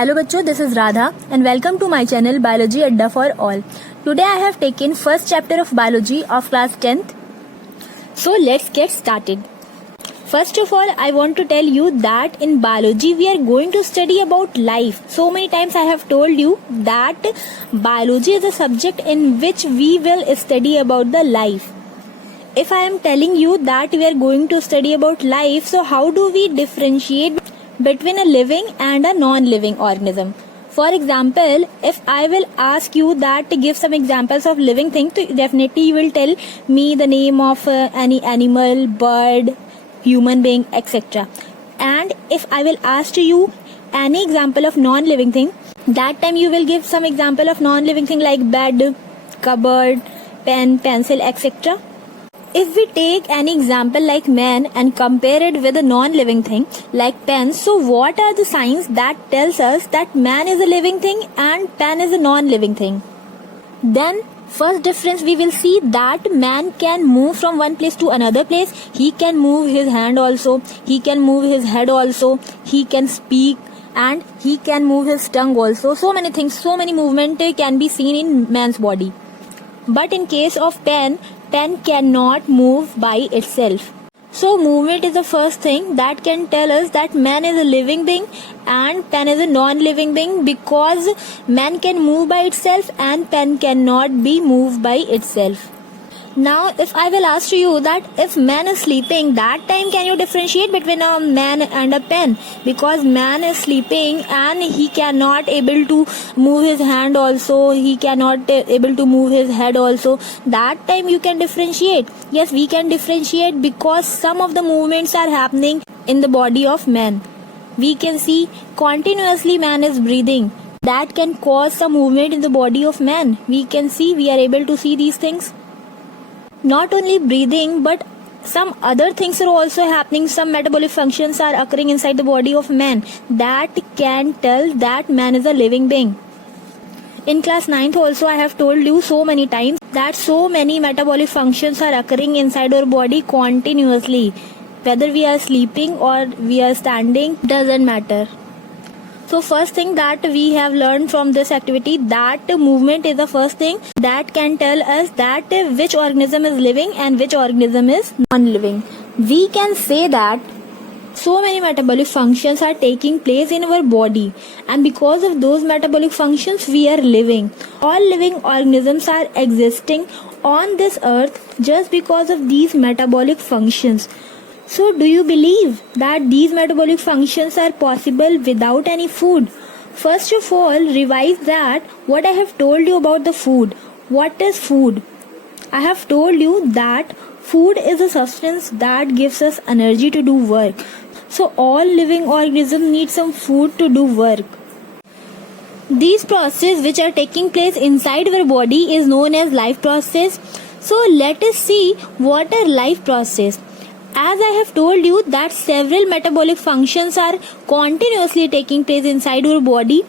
Hello बच्चों, this is Radha and welcome to my channel Biology Adda for All. Today I have taken first chapter of biology of class 10th. So let's get started. First of all, I want to tell you that in biology we are going to study about life. So many times I have told you that biology is a subject in which we will study about the life. If I am telling you that we are going to study about life, so how do we differentiate between a living and a non-living organism? For example, if I will ask you that to give some examples of living things, so definitely you will tell me the name of any animal, bird, human being, etc. And if I will ask to you any example of non-living thing, that time you will give some example of non-living thing like bed, cupboard, pen, pencil, etc. If we take any example like man and compare it with a non-living thing like pen, so what are the signs that tells us that man is a living thing and pen is a non-living thing? Then first difference we will see that man can move from one place to another place. He can move his hand also, he can move his head also, he can speak and he can move his tongue also. So many things, so many movement can be seen in man's body. But in case of pen cannot move by itself. So movement is the first thing that can tell us that man is a living being and pen is a non-living being, because man can move by itself and pen cannot be moved by itself. Now if I will ask you that if man is sleeping, that time can you differentiate between a man and a pen? Because man is sleeping and he cannot able to move his hand also, he cannot able to move his head also. That time you can differentiate. Yes, we can differentiate because some of the movements are happening in the body of man. We can see continuously man is breathing. That can cause some movement in the body of man. We can see, we are able to see these things. Not only breathing, but some other things are also happening. Some metabolic functions are occurring inside the body of man that can tell that man is a living being. In class 9th also I have told you so many times that so many metabolic functions are occurring inside our body continuously. Whether we are sleeping or we are standing, doesn't matter. So first thing that we have learned from this activity, that movement is the first thing that can tell us that which organism is living and which organism is non-living. We can say that so many metabolic functions are taking place in our body, and because of those metabolic functions we are living. All living organisms are existing on this earth just because of these metabolic functions. So do you believe that these metabolic functions are possible without any food? First of all, revise that what I have told you about the food. What is food? I have told you that food is a substance that gives us energy to do work. So all living organisms need some food to do work. These processes which are taking place inside our body is known as life process. So let us see what are life process. As I have told you that several metabolic functions are continuously taking place inside our body,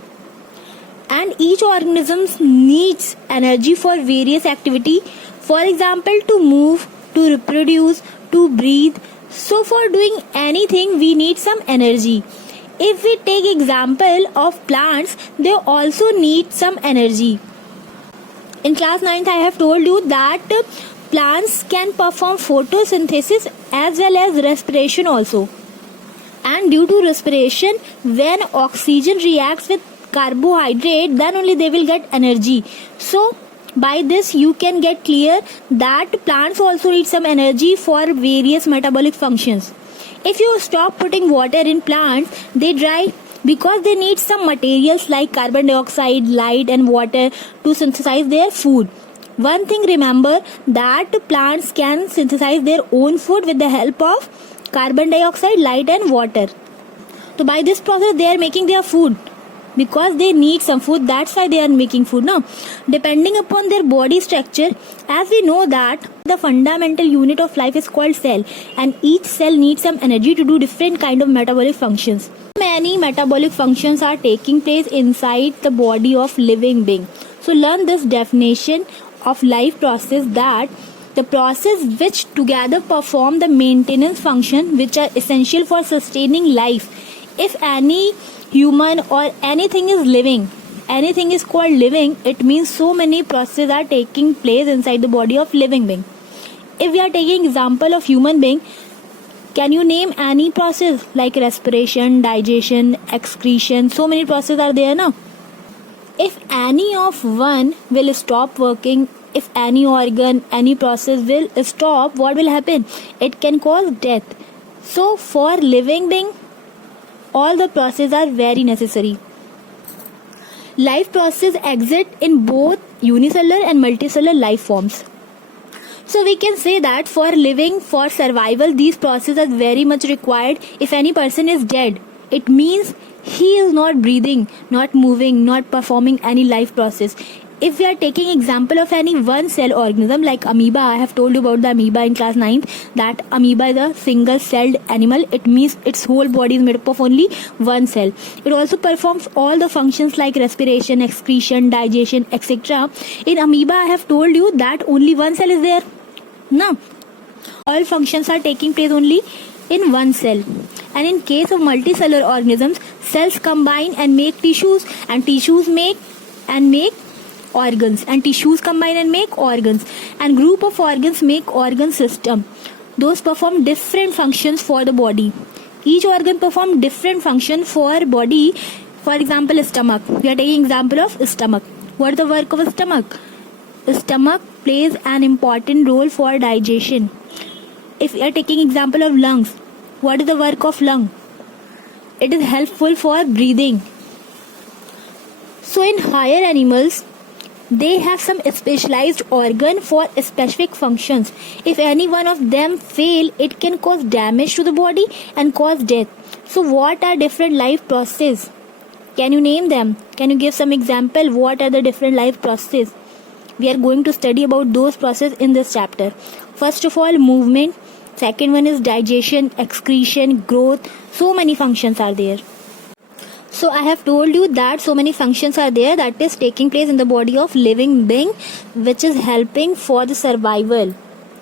and each organism needs energy for various activity. For example, to move, to reproduce, to breathe. So for doing anything we need some energy. If we take example of plants, they also need some energy. In class 9th I have told you that plants can perform photosynthesis as well as respiration also. And due to respiration, when oxygen reacts with carbohydrate, then only they will get energy. So by this you can get clear that plants also need some energy for various metabolic functions. If you stop putting water in plants, they dry because they need some materials like carbon dioxide, light and water to synthesize their food. One thing remember, that plants can synthesize their own food with the help of carbon dioxide, light and water. So by this process they are making their food because they need some food, that's why they are making food. Now depending upon their body structure, as we know that the fundamental unit of life is called cell, and each cell needs some energy to do different kind of metabolic functions. Many metabolic functions are taking place inside the body of living being. So learn this definition of life process, that the process which together perform the maintenance function which are essential for sustaining life. If any human or anything is living, anything is called living, it means so many processes are taking place inside the body of living being. If we are taking example of human being, can you name any process like respiration, digestion, excretion? So many processes are there now. If any of one will stop working, if any organ, any process will stop, what will happen? It can cause death. So for living being, all the processes are very necessary. Life process exist in both unicellular and multicellular life forms. So we can say that for living, for survival, these processes are very much required. If any person is dead, it means he is not breathing, not moving, not performing any life process. If we are taking example of any one cell organism like amoeba, I have told you about the amoeba in class 9, that amoeba is a single celled animal. It means its whole body is made up of only one cell. It also performs all the functions like respiration, excretion, digestion, etc. In amoeba, I have told you that only one cell is there. Now, all functions are taking place only in one cell. And in case of multicellular organisms, cells combine and make tissues, and tissues make organs, and tissues combine and make organs, and group of organs make organ system. Those perform different functions for the body. Each organ perform different function for body. For example, stomach. We are taking example of stomach. What is the work of stomach? Stomach plays an important role for digestion. If we are taking example of lungs, what is the work of lung? It is helpful for breathing. So in higher animals, they have some specialized organ for specific functions. If any one of them fail, it can cause damage to the body and cause death. So what are different life processes? Can you name them? Can you give some example? What are the different life processes? We are going to study about those processes in this chapter. First of all, movement. Second one is digestion, excretion, growth. So many functions are there. So I have told you that so many functions are there that is taking place in the body of living being, which is helping for the survival.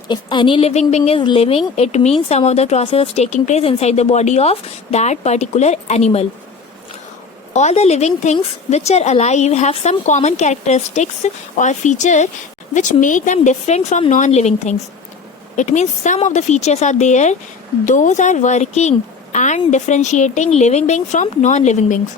If any living being is living, it means some of the processes taking place inside the body of that particular animal. All the living things which are alive have some common characteristics or feature which make them different from non-living things. It means some of the features are there, those are working and differentiating living beings from non-living beings.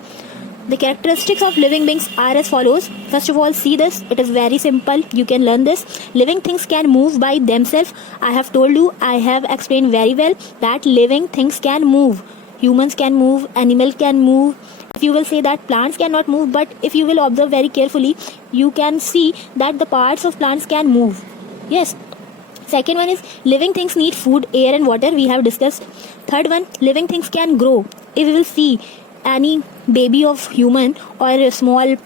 The characteristics of living beings are as follows. First of all, see this. It is very simple. You can learn this. Living things can move by themselves. I have told you, I have explained very well that living things can move. Humans can move, animal can move. If you will say that plants cannot move, but if you will observe very carefully, you can see that the parts of plants can move. Yes. Second one is living things need food, air and water. We have discussed. Third one, living things can grow. If we will see any baby of human or a small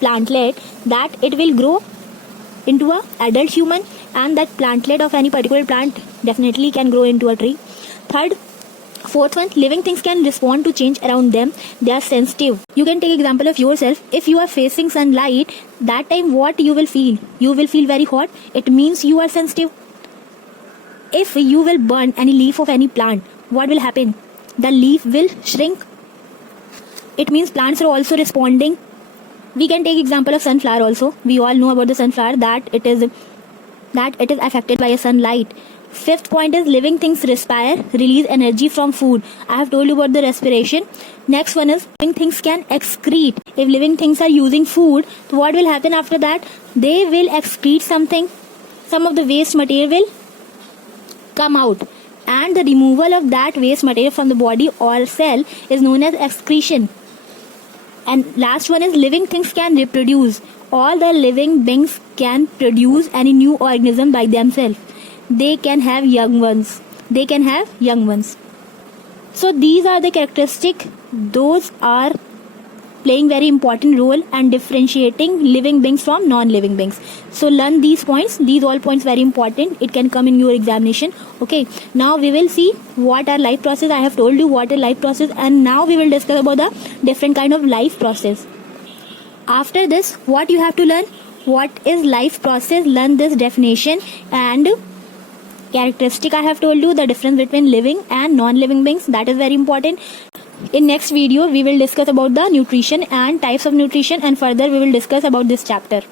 plantlet, that it will grow into a adult human, and that plantlet of any particular plant definitely can grow into a tree. Fourth one, living things can respond to change around them. They are sensitive. You can take example of yourself. If you are facing sunlight, that time what you will feel? You will feel very hot. It means you are sensitive. If you will burn any leaf of any plant, what will happen? The leaf will shrink. It means plants are also responding. We can take example of sunflower also. We all know about the sunflower, that it is affected by a sunlight. Fifth point is living things respire, release energy from food. I have told you about the respiration. Next one is living things can excrete. If living things are using food, so what will happen after that? They will excrete something. Some of the waste material will come out, and the removal of that waste material from the body or cell is known as excretion. And last one is living things can reproduce. All the living beings can produce any new organism by themselves. They can have young ones. So these are the characteristics. Those are playing very important role and differentiating living beings from non-living beings. So learn these points. These all points very important. It can come in your examination. Okay. Now we will see what are life process. I have told you what is life process, and now we will discuss about the different kind of life process. After this, what you have to learn? What is life process? Learn this definition and characteristic. I have told you the difference between living and non-living beings. That is very important. In next video, we will discuss about the nutrition and types of nutrition, and further we will discuss about this chapter.